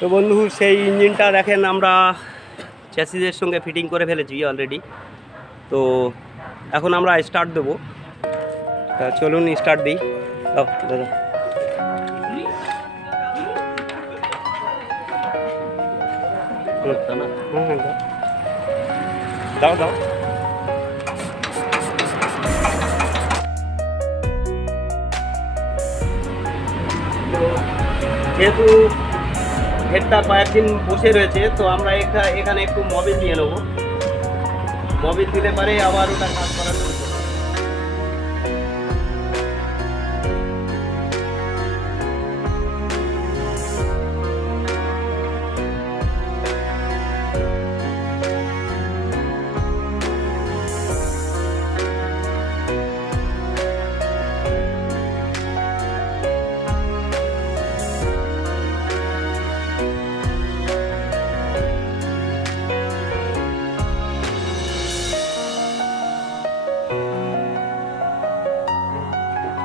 তো বন্ধু সেই ইঞ্জিনটা দেখেন আমরা চ্যাসিসের সঙ্গে ফিটিং করে ফেলেছি অলরেডি। তো এখন আমরা স্টার্ট দেবো। তা চলুন স্টার্ট দিই। দাও দাদা। হ্যাঁ দাও দাও। যেহেতু হেডটা কয়েকদিন বসে রয়েছে, তো আমরা এখানে একটু মোবিল দিয়ে নেবো। মোবিল দিলে পারে আবার ওটা কাজ করানো।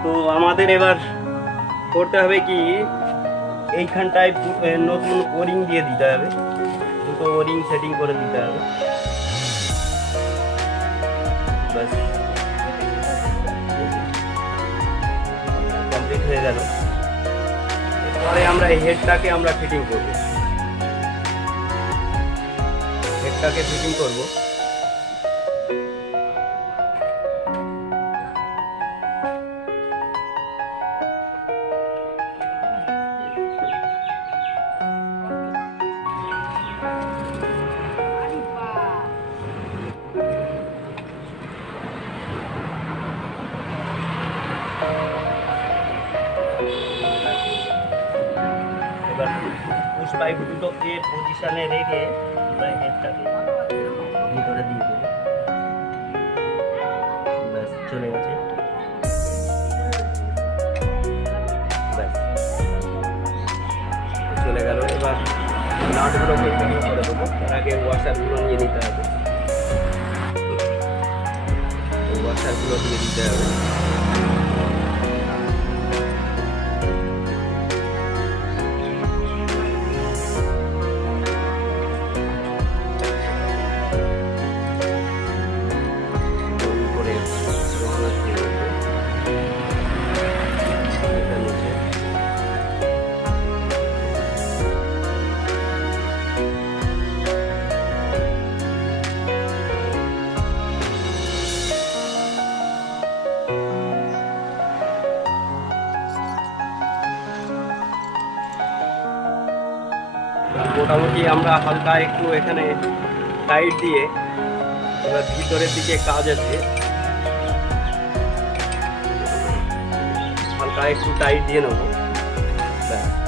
তো আমাদের এবার করতে হবে কি, এইখানটায় নতুন ওরিং দিয়ে দিতে হবে, দুটো ওরিং সেটিং করে দিতে হবে। ব্যাস কমপ্লিট হয়ে গেল। এরপরে আমরা এই হেডটাকে আমরা ফিটিং করব। হেডটাকে ফিটিং করব। পুশ পাইপ দুটোকে পজিশনে রেখে আমরা হেডটাকে ভিতরে দিয়ে দেবো। ব্যাস চলে গেছে। ব্যাস চলে গেল। এবার নাটগুলোকে ফিটিং করে দেবো। তার আগে ওয়াশারগুলো নিয়ে নিতে হবে। ওয়াশারগুলো দিয়ে দিতে হবে। মোটামুটি আমরা হালকা একটু এখানে টাইট দিয়ে, এবার ভিতরের দিকে কাজ আছে, হালকা একটু টাইট দিয়ে নেবো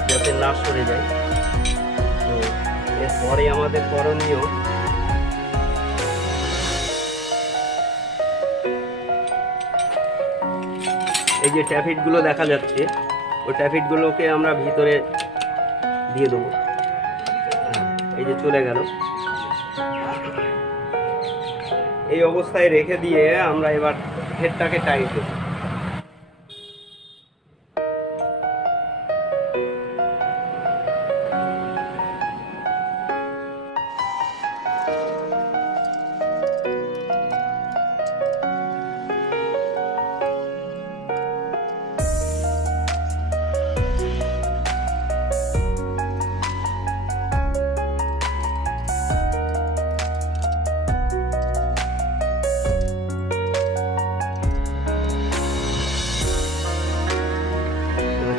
যাতে না সরে যায়। তো এরপরে আমাদের করণীয় এই যে ট্যাফিটগুলো দেখা যাচ্ছে, ওই ট্যাফিটগুলোকে আমরা ভিতরে দিয়ে দেবো। এই যে চলে গেল। এই অবস্থায় রেখে দিয়ে আমরা এবার হেডটাকে টাইট দেবো।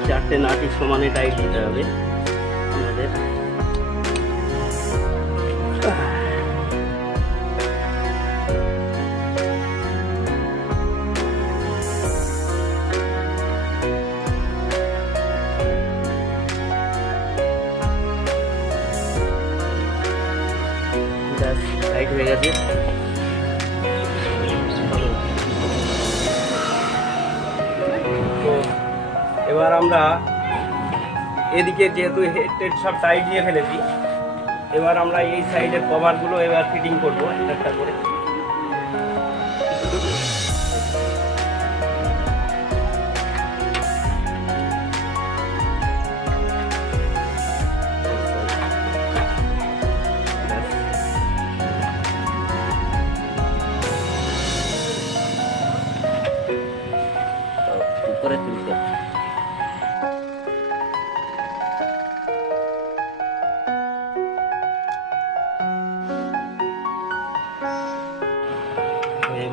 চারটে নাটি সমানে টাইট দিতে হবে আমাদের। টাইট হয়ে গেছে। এবার আমরা এদিকে যেহেতু হেড সব টাইট দিয়ে ফেলেছি, এবার আমরা এই সাইডের কভারগুলো এবার ফিটিং করবো একটা করে।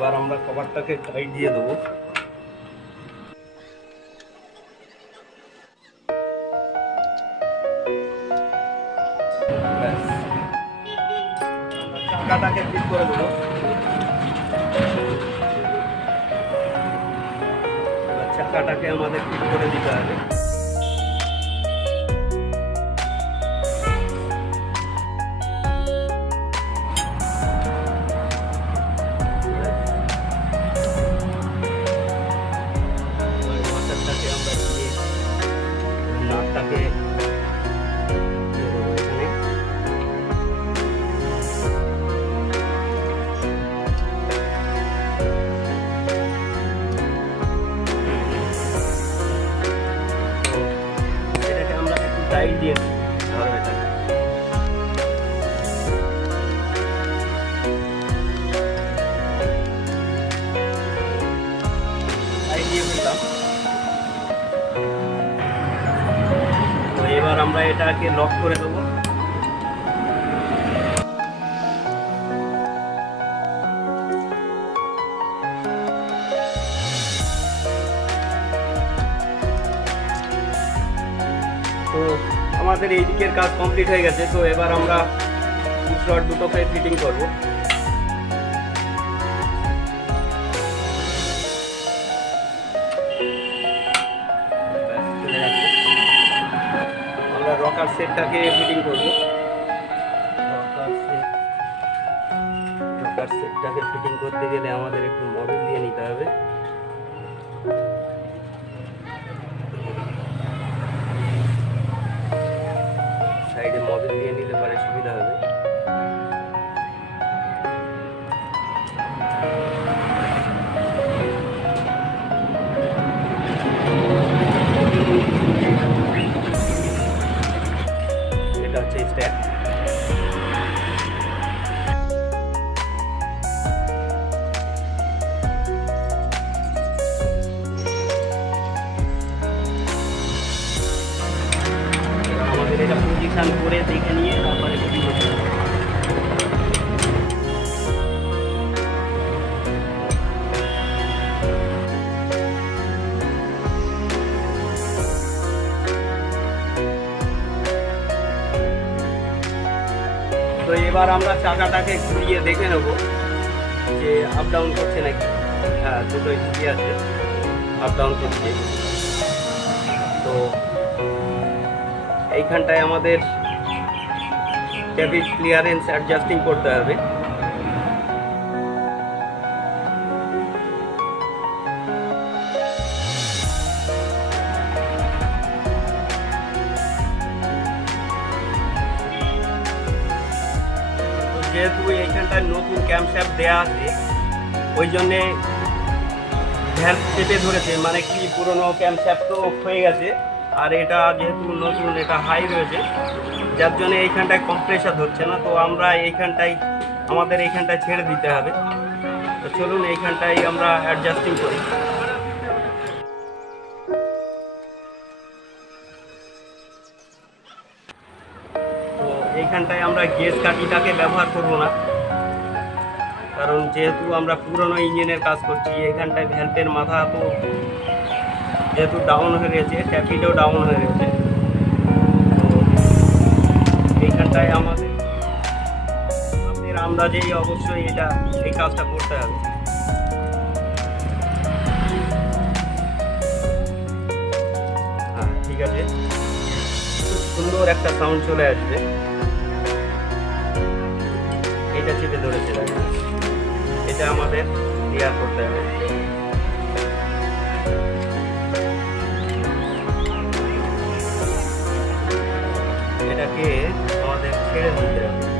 এবার আমরা কভারটাকে টাইট দিয়ে দেবো। চাকাটাকে ফিট করে দেবো। চাকাটাকে আমাদের ফিট করে দিতে হবে। নাটটাকে এটাকে আমরা একটু টাইট দিয়ে ধরো, এটা টাইট দিয়ে ফেললাম। তো এবার আমরা এটাকে লক করে দেবো। তো আমাদের এই দিকের কাজ কমপ্লিট হয়ে গেছে। তো এবার আমরা পুশ রড দুটোকে ফিটিং করব। আমরা রকার সেটটাকে ফিটিং করব। রকার সেটটাকে ফিটিং করতে গেলে আমাদের একটু মবিল দিয়ে নিতে হবে। সাইডে মবিল দিয়ে নিলে পরে সুবিধা হবে। এটা হচ্ছে স্ট্যাক। এটা পজিশন করে দেখে নিয়ে তারপরে ফিটিং করতে হবে। তো এবার আমরা চাকাটাকে ঘুরিয়ে দেখে নেব যে আপ ডাউন করছে নাকি। হ্যাঁ, দুটোই ঠিকই আছে, আপ ডাউন করছে। তো এইখানটায় আমাদের ক্যাবিন ক্লিয়ারেন্স অ্যাডজাস্টিং করতে হবে। যেহেতু এইখানটায় নতুন ক্যাম্পশ্যাফট দেওয়া আছে, ওই জন্যে ভ্যালভ চেপে ধরেছে, মানে কি পুরনো ক্যাম্পশ্যাফট তো হয়ে গেছে, আর এটা যেহেতু নতুন, এটা হাই রয়েছে, যার জন্য এইখানটায় কম্প্রেসার হচ্ছে না। তো আমরা আমাদের এইখানটায় ছেড়ে দিতে হবে। তো চলুন এইখানটায় আমরা অ্যাডজাস্টিং করি। তো এইখানটায় আমরা গেজ কাঠিটাকে ব্যবহার করব না, কারণ যেহেতু আমরা পুরনো ইঞ্জিনের কাজ করছি। এইখানটায় ভ্যালভের মাথা তো যেহেতু ডাউন হয়ে গেছে, ট্যাপিটাও ডাউন হয়ে গেছে। তো এইখানটায় আমাদের আন্দাজেই অবশ্যই এই কাজটা করতে হবে। হ্যাঁ, ঠিক আছে, খুব সুন্দর একটা সাউন্ড চলে আসবে। এটা চেপে ধরেছে, এটা আমাদের ক্লিয়ার করতে হবে। এটাকে আমাদের ছেড়ে দিতে হবে।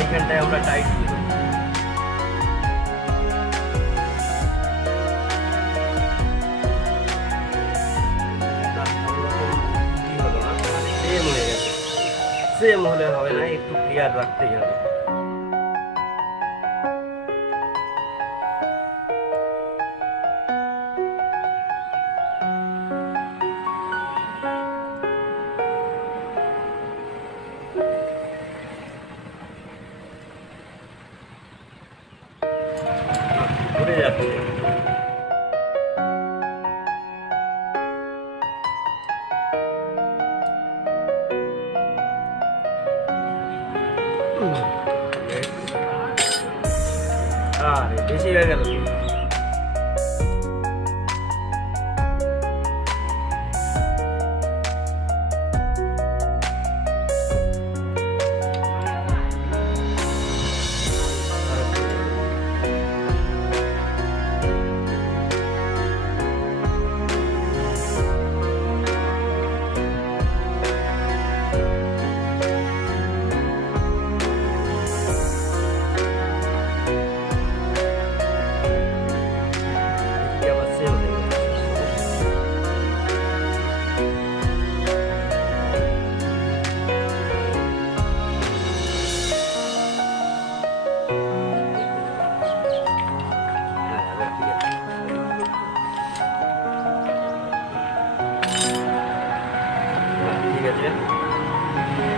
এইখানটায় আমরা টাইট দিব। সেম হলে হবে না, একটু ক্লিয়ার রাখতেই হবে। ঘুরে যাচ্ছে। আরে বেশি হয়ে গেল।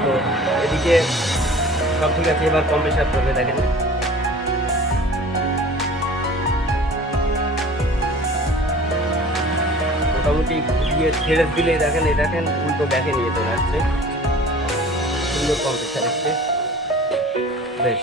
তো এদিকে সব ঠিক আছে, এবার কম্প্রেসার করবে দেখেন। মোটামুটি ঘুরিয়ে ছেড়ে দিলে দেখেন, এই দেখেন উল্টো ব্যাকে নিয়ে চলে আসছে, সুন্দর কম্প্রেসার এসছে বেশ।